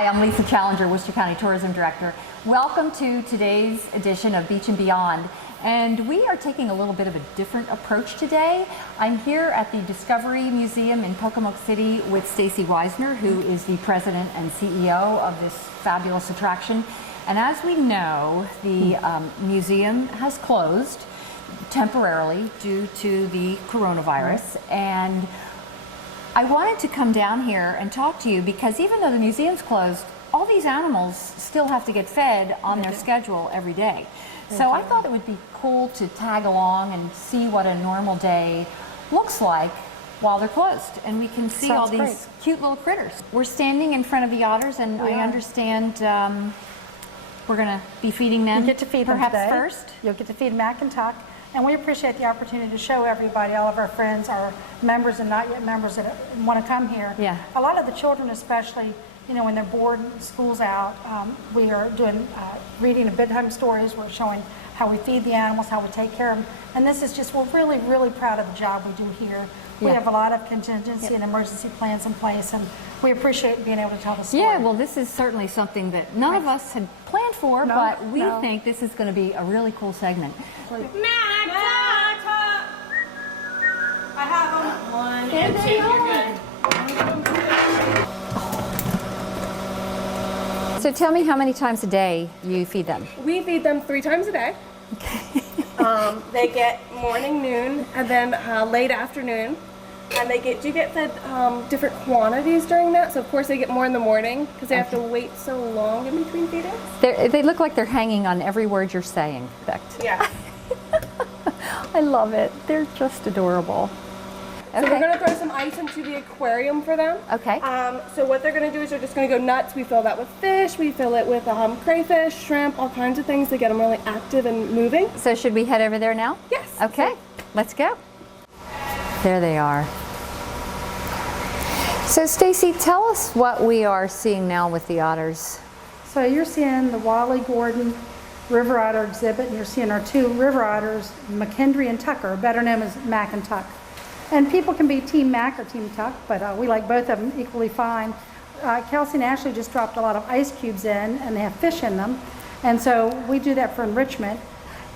Hi, I'm Lisa Challenger, Worcester County Tourism Director. Welcome to today's edition of Beach and Beyond. And we are taking a little bit of a different approach today. I'm here at the Discovery Museum in Pocomoke City with Stacey Weisner, who is the president and CEO of this fabulous attraction. And as we know, the museum has closed temporarily due to the coronavirus. And I wanted to come down here and talk to you because even though the museum's closed, all these animals still have to get fed on their schedule every day. So I thought it would be cool to tag along and see what a normal day looks like while they're closed. And we can see all these cute little critters. We're standing in front of the otters, and I understand we're going to be feeding them. You get to feed them perhaps today. First. You'll get to feed Mac and Tuck. And we appreciate the opportunity to show everybody, all of our friends, our members and not yet members that want to come here. Yeah. A lot of the children especially, you know, when they're bored and school's out, we are doing reading of bedtime stories. We're showing how we feed the animals, how we take care of them. And this is just, we're really, really proud of the job we do here. We have a lot of contingency and emergency plans in place, and we appreciate being able to tell the story. Yeah, well, this is certainly something that none of us had planned for, but we think this is going to be a really cool segment. I have them. One and two. You're good. So tell me how many times a day you feed them. We feed them 3 times a day. They get morning, noon, and then late afternoon. And they do get fed different quantities during that. So of course they get more in the morning because they have to wait so long in between feedings. They look like they're hanging on every word you're saying. In fact. Yeah. I love it. They're just adorable. So we're going to throw some ice into the aquarium for them. Okay. So what they're going to do is they're just going to go nuts. We fill that with fish. We fill it with crayfish, shrimp, all kinds of things to get them really active and moving. So should we head over there now? Yes. Okay. Let's go. There they are. So Stacey, tell us what we are seeing now with the otters. So you're seeing the Wally Gordon River Otter exhibit, and you're seeing our 2 river otters, McKendry and Tucker, better known as Mac and Tuck. And people can be Team Mac or Team Tuck, but we like both of them equally fine. Kelsey and Ashley just dropped a lot of ice cubes in, and they have fish in them. And so we do that for enrichment.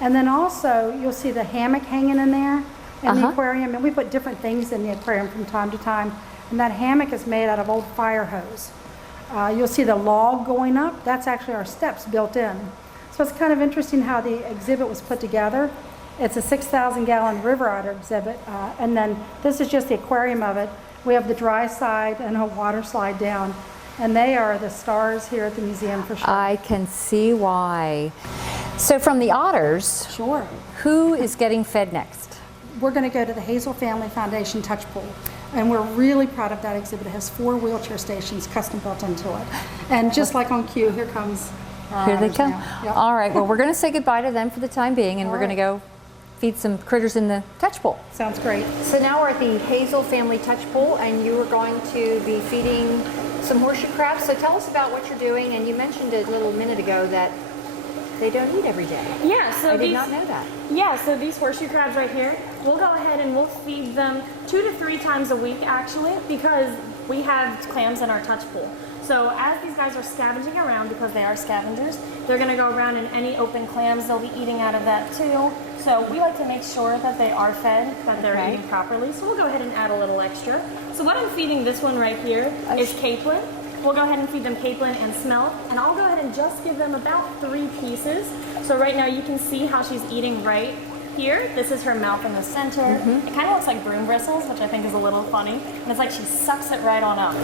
And then also, you'll see the hammock hanging in there in the aquarium. And we put different things in the aquarium from time to time. And that hammock is made out of old fire hose. You'll see the log going up. That's actually our steps built in. So it's kind of interesting how the exhibit was put together. It's a 6,000-gallon river otter exhibit, and then this is just the aquarium of it. We have the dry side and a water slide down, and they are the stars here at the museum for sure. I can see why. So from the otters, who is getting fed next? We're going to go to the Hazel Family Foundation Touch Pool, and we're really proud of that exhibit. It has 4 wheelchair stations custom built into it. And just like on cue, here comes our Here they otters come. now. Yep. All right, well, we're going to say goodbye to them for the time being, and we're going to go feed some critters in the touch pool. Sounds great. So now we're at the Hazel Family Touch Pool, and you are going to be feeding some horseshoe crabs. So tell us about what you're doing, and you mentioned a little minute ago that they don't eat every day. Yeah, so I did not know that. Yeah, so these horseshoe crabs right here, we'll go ahead and we'll feed them 2 to 3 times a week actually, because we have clams in our touch pool. So as these guys are scavenging around, because they are scavengers, they're going to go around in any open clams. They'll be eating out of that too. So we like to make sure that they are fed, that they're eating properly. So we'll go ahead and add a little extra. So what I'm feeding this one right here is capelin. We'll go ahead and feed them capelin and smelt, and I'll go ahead and just give them about 3 pieces. So right now you can see how she's eating right here. This is her mouth in the center. It kind of looks like broom bristles, which I think is a little funny. And it's like she sucks it right on up.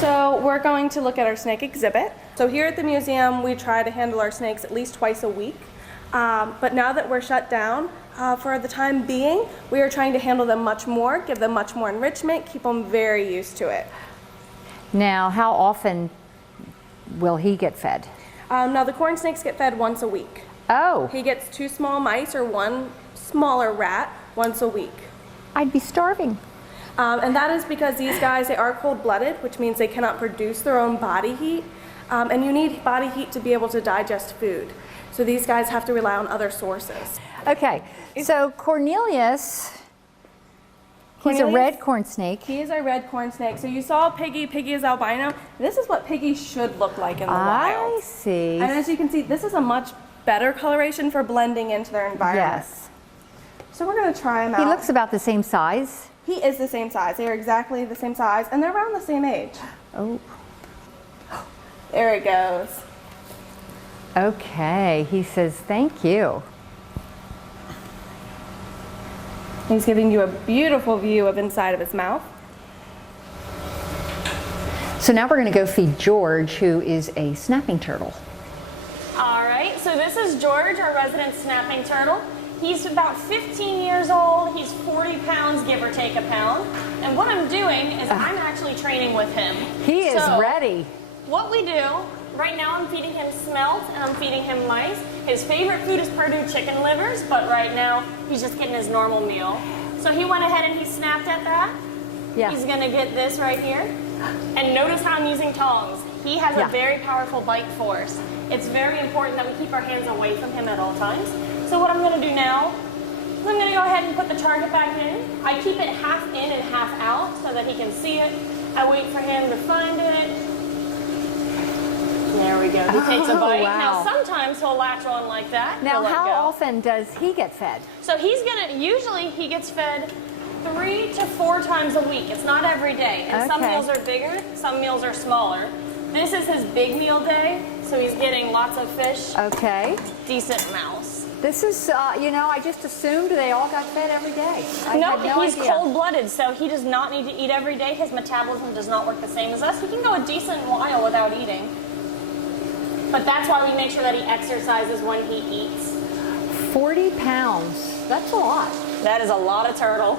So we're going to look at our snake exhibit. So here at the museum, we try to handle our snakes at least twice a week. But now that we're shut down, for the time being, we are trying to handle them much more, give them much more enrichment, keep them very used to it. Now, how often will he get fed? Now the corn snakes get fed once a week. Oh. He gets 2 small mice or 1 smaller rat once a week. I'd be starving. And that is because these guys, they are cold-blooded, which means they cannot produce their own body heat. And you need body heat to be able to digest food. So these guys have to rely on other sources. Okay, so Cornelius He's a red corn snake. He is a red corn snake. So you saw Piggy. Piggy is albino. This is what Piggy should look like in the wild. I see. And as you can see, this is a much better coloration for blending into their environment. Yes. So we're going to try him out. He looks about the same size. He is the same size. They are exactly the same size, and they're around the same age. Oh. There it goes. Okay. He says, thank you. He's giving you a beautiful view of inside of his mouth. So now we're going to go feed George, who is a snapping turtle. All right, so this is George, our resident snapping turtle. He's about 15 years old. He's 40 pounds, give or take a pound. And what I'm doing is I'm actually training with him. He is So, ready. What we do, right now I'm feeding him smelt and I'm feeding him mice. His favorite food is Purdue chicken livers, but right now he's just getting his normal meal. So he went ahead and he snapped at that. Yeah. He's gonna get this right here. And notice how I'm using tongs. He has Yeah. a very powerful bite force. It's very important that we keep our hands away from him at all times. So what I'm gonna do now is I'm gonna go ahead and put the target back in. I keep it half in and half out so that he can see it. I wait for him to find it. There we go. He takes a bite. Wow. Now sometimes he'll latch on like that. Now, He'll let how go. often does he get fed? So usually he gets fed 3 to 4 times a week. It's not every day. And some Okay. meals are bigger, some meals are smaller. This is his big meal day, so he's getting lots of fish, Okay. decent mouse. This is, I just assumed they all got fed every day. I No, had no he's idea. cold-blooded, so he does not need to eat every day. His metabolism does not work the same as us. He can go a decent while without eating. But that's why we make sure that he exercises when he eats. 40 pounds. That's a lot. That is a lot of turtle.